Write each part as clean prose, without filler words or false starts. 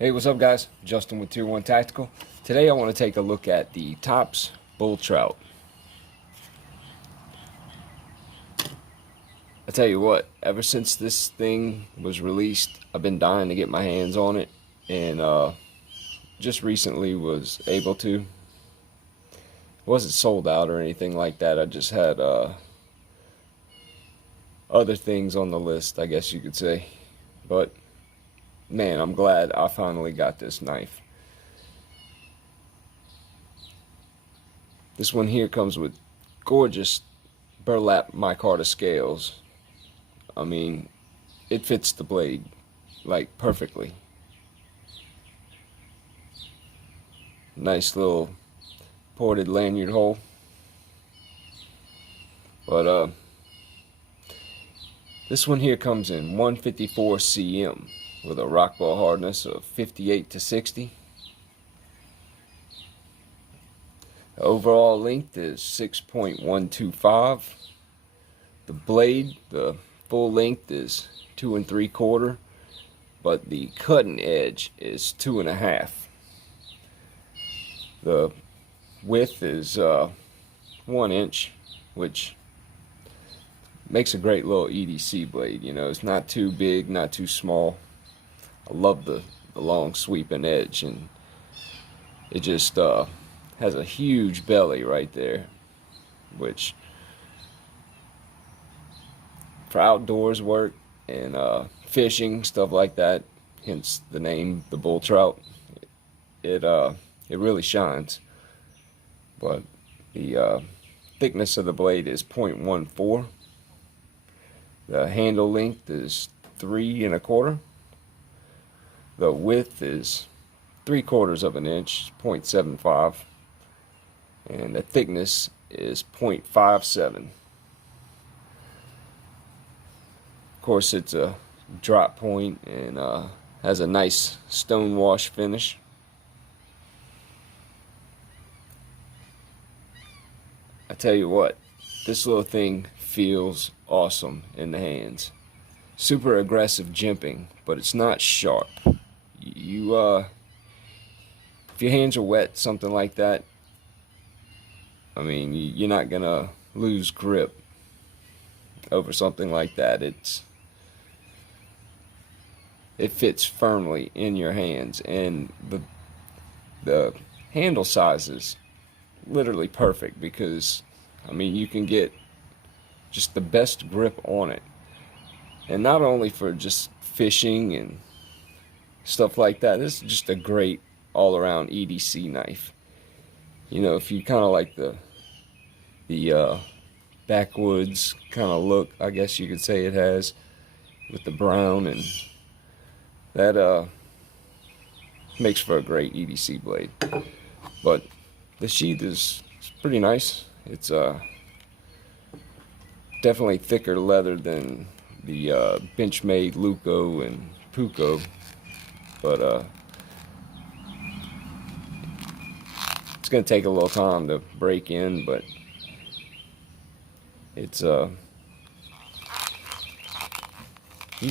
Hey, what's up guys? Justin with Tier 1 Tactical. Today I want to take a look at the Tops Bull Trout. I tell you what, ever since this thing was released, I've been dying to get my hands on it, and just recently was able to. It wasn't sold out or anything like that. I just had other things on the list, I guess you could say. But man, I'm glad I finally got this knife. This one here comes with gorgeous Burlap Micarta scales. I mean, it fits the blade like perfectly. Nice little ported lanyard hole. But this one here comes in 154 cm with a rock ball hardness of 58 to 60. The overall length is 6.125. The blade, the full length is 2 3/4, but the cutting edge is 2 1/2. The width is 1 inch, which makes a great little EDC blade. You know, it's not too big, not too small. I love the long sweeping edge, and it just has a huge belly right there, which for outdoors work and fishing, stuff like that, hence the name, the bull trout, it really shines. But the thickness of the blade is 0.14. The handle length is 3 1/4. The width is 3/4 of an inch, 0.75, and the thickness is 0.57. Of course, it's a drop point and has a nice stone wash finish. I tell you what, this little thing feels awesome in the hands. Super aggressive jimping, but it's not sharp. You if your hands are wet, something like that, I mean, you're not gonna lose grip over something like that. It fits firmly in your hands, and the handle size is literally perfect, because I mean, you can get just the best grip on it, and not only for just fishing and stuff like that. This is just a great all-around EDC knife. You know, if you kind of like the backwoods kind of look, I guess you could say it has, with the brown, and that makes for a great EDC blade. But the sheath is pretty nice. It's definitely thicker leather than the Benchmade Luco and Puco, but it's gonna take a little time to break in, but it's you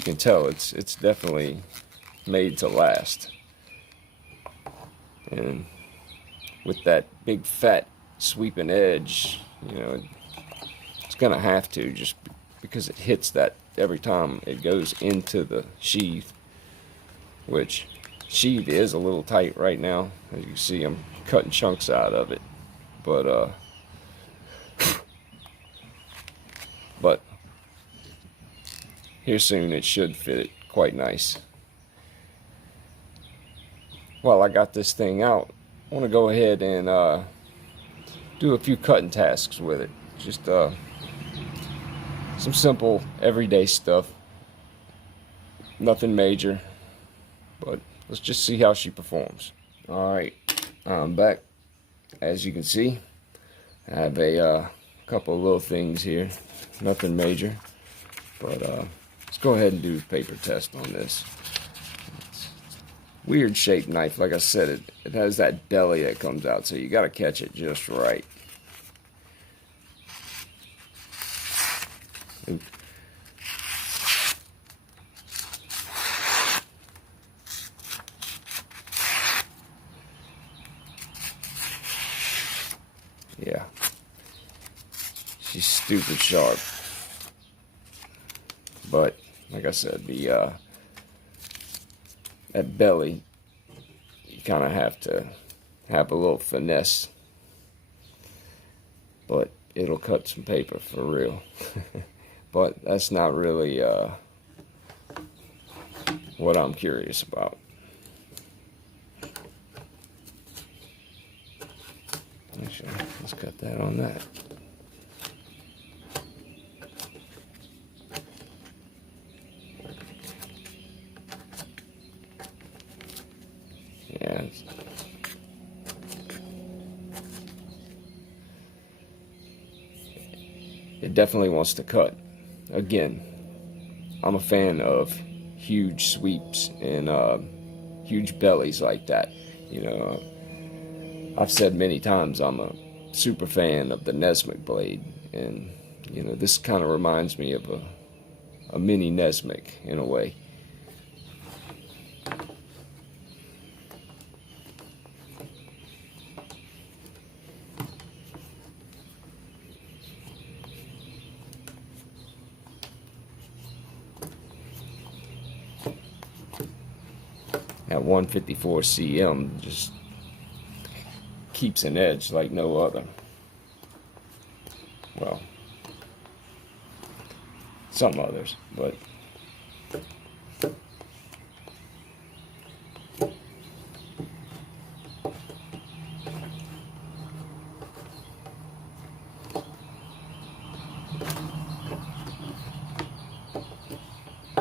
can tell it's definitely made to last. And with that big fat sweeping edge, you know, it's gonna have to, just because it hits that every time it goes into the sheath, which sheath is a little tight right now. As you can see, I'm cutting chunks out of it, but here soon it should fit quite nice. While I got this thing out, I want to go ahead and do a few cutting tasks with it. Just some simple everyday stuff, nothing major, but let's just see how she performs. Alright, I'm back. As you can see, I have a couple of little things here, nothing major, but let's go ahead and do a paper test on this. Weird shaped knife. Like I said, it has that belly that comes out, so you got to catch it just right. Oop. stupid sharp. But like I said, the that belly, you kind of have to have a little finesse, but it'll cut some paper for real. But that's not really what I'm curious about. Actually, let's cut that on that. Yeah. It definitely wants to cut. Again, I'm a fan of huge sweeps and huge bellies like that. You know, I've said many times I'm a super fan of the Nesmic blade, and you know, this kind of reminds me of a mini Nesmic in a way. That 154 cm just keeps an edge like no other. Well, some others, but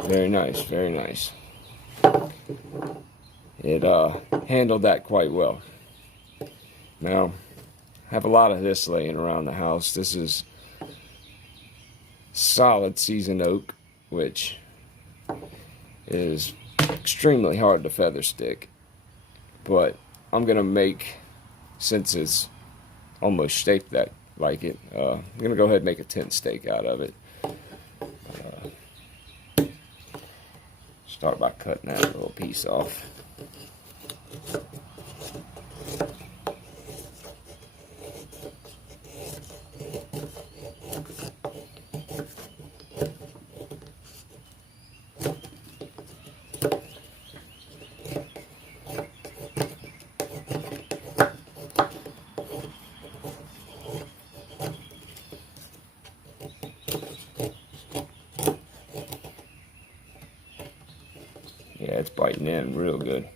very nice, very nice. It handled that quite well. Now, I have a lot of this laying around the house. This is solid seasoned oak, which is extremely hard to feather stick. But I'm gonna make, since it's almost shaped that like it, I'm gonna go ahead and make a tent stake out of it. Start by cutting that little piece off. Yeah, it's biting in real good.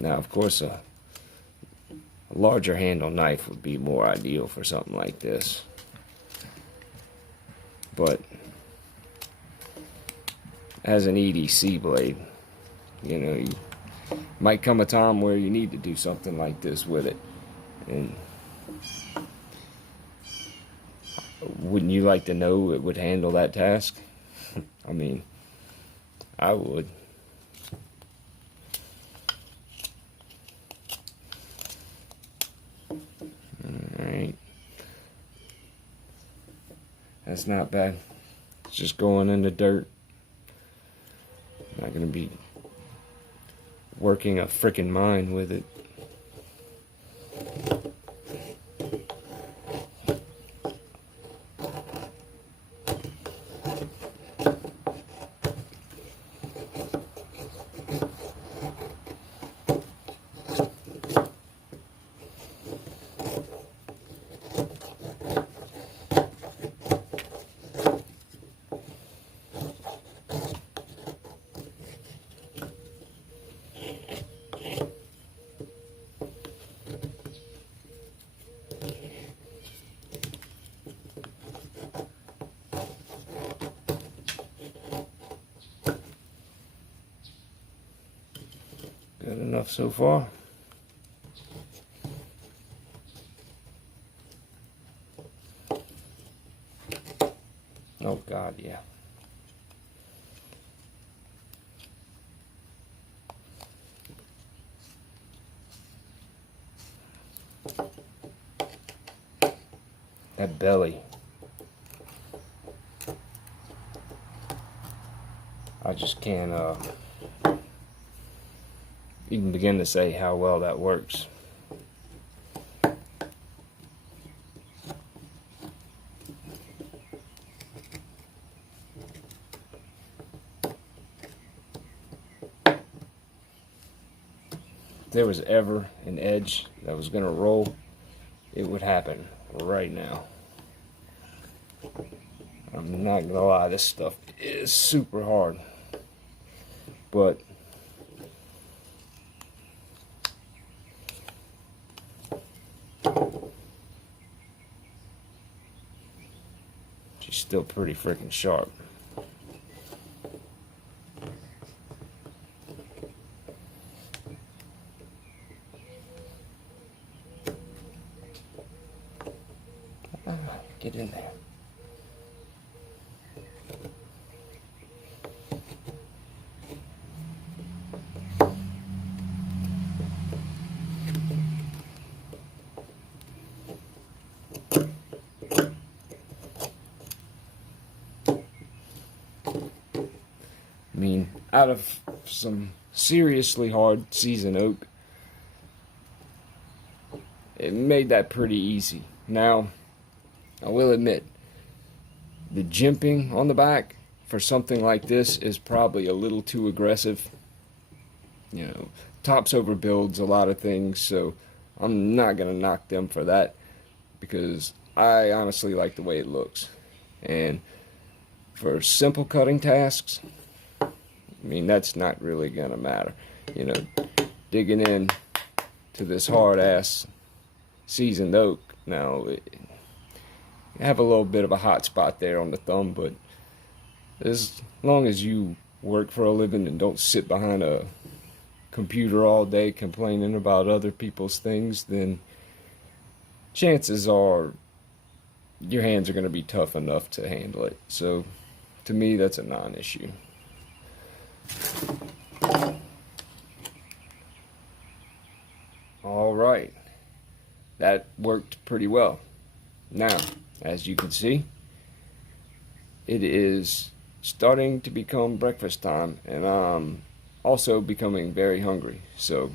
Now, of course, a larger handle knife would be more ideal for something like this. But as an EDC blade, you know, you might come a time where you need to do something like this with it. And wouldn't you like to know it would handle that task? I mean, I would. Alright. That's not bad. It's just going in the dirt. Not gonna be working a frickin' mine with it. Good enough so far. Oh God, yeah. that belly. I just can't even begin to say how well that works. If there was ever an edge that was going to roll, it would happen right now. I'm not going to lie, this stuff is super hard. But she's still pretty freaking sharp. Get in there. I mean, out of some seriously hard seasoned oak, it made that pretty easy. Now, I will admit, the jimping on the back for something like this is probably a little too aggressive. You know, tops overbuilds a lot of things, so I'm not going to knock them for that, because I honestly like the way it looks. And for simple cutting tasks, I mean, that's not really going to matter. You know, digging in to this hard-ass seasoned oak, now, I have a little bit of a hot spot there on the thumb, but as long as you work for a living and don't sit behind a computer all day complaining about other people's things, then chances are your hands are going to be tough enough to handle it. So to me, that's a non-issue. All right, that worked pretty well. Now, as you can see, it is starting to become breakfast time, and I'm also becoming very hungry. So,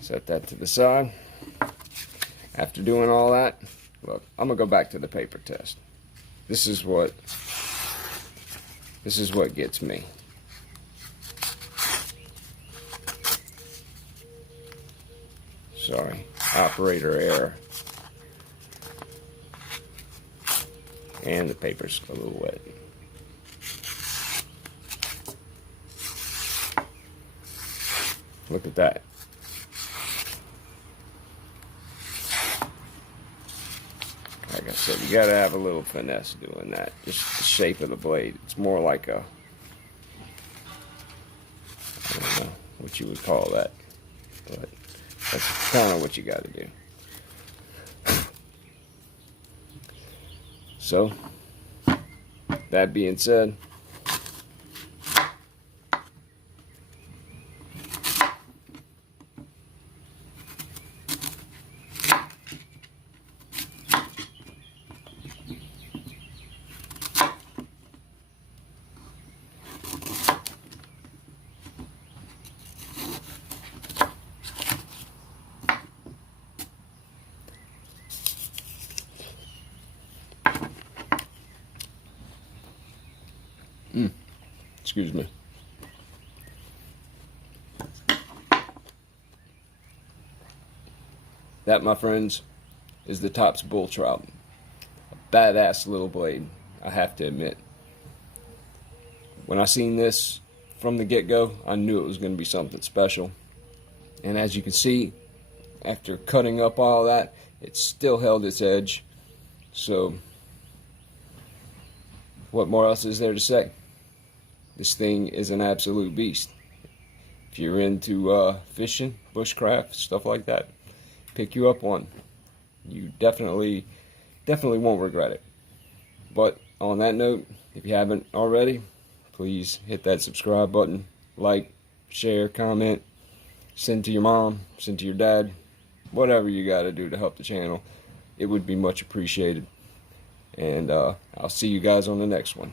set that to the side. After doing all that, look, I'm gonna go back to the paper test. This is what gets me. Sorry, operator error. And the paper's a little wet. Look at that. Like I said, you gotta have a little finesse doing that. Just the shape of the blade. It's more like a, I don't know what you would call that, but that's kind of what you gotta do. So, that being said, excuse me. That, my friends, is the Tops Bull Trout. A badass little blade, I have to admit. When I seen this from the get-go, I knew it was going to be something special. And as you can see, after cutting up all that, it still held its edge. So, what more else is there to say? This thing is an absolute beast. If you're into fishing, bushcraft, stuff like that, pick you up one. You definitely won't regret it. But on that note, if you haven't already, please hit that subscribe button, like, share, comment, send to your mom, send to your dad, whatever you got to do to help the channel. it would be much appreciated. And I'll see you guys on the next one.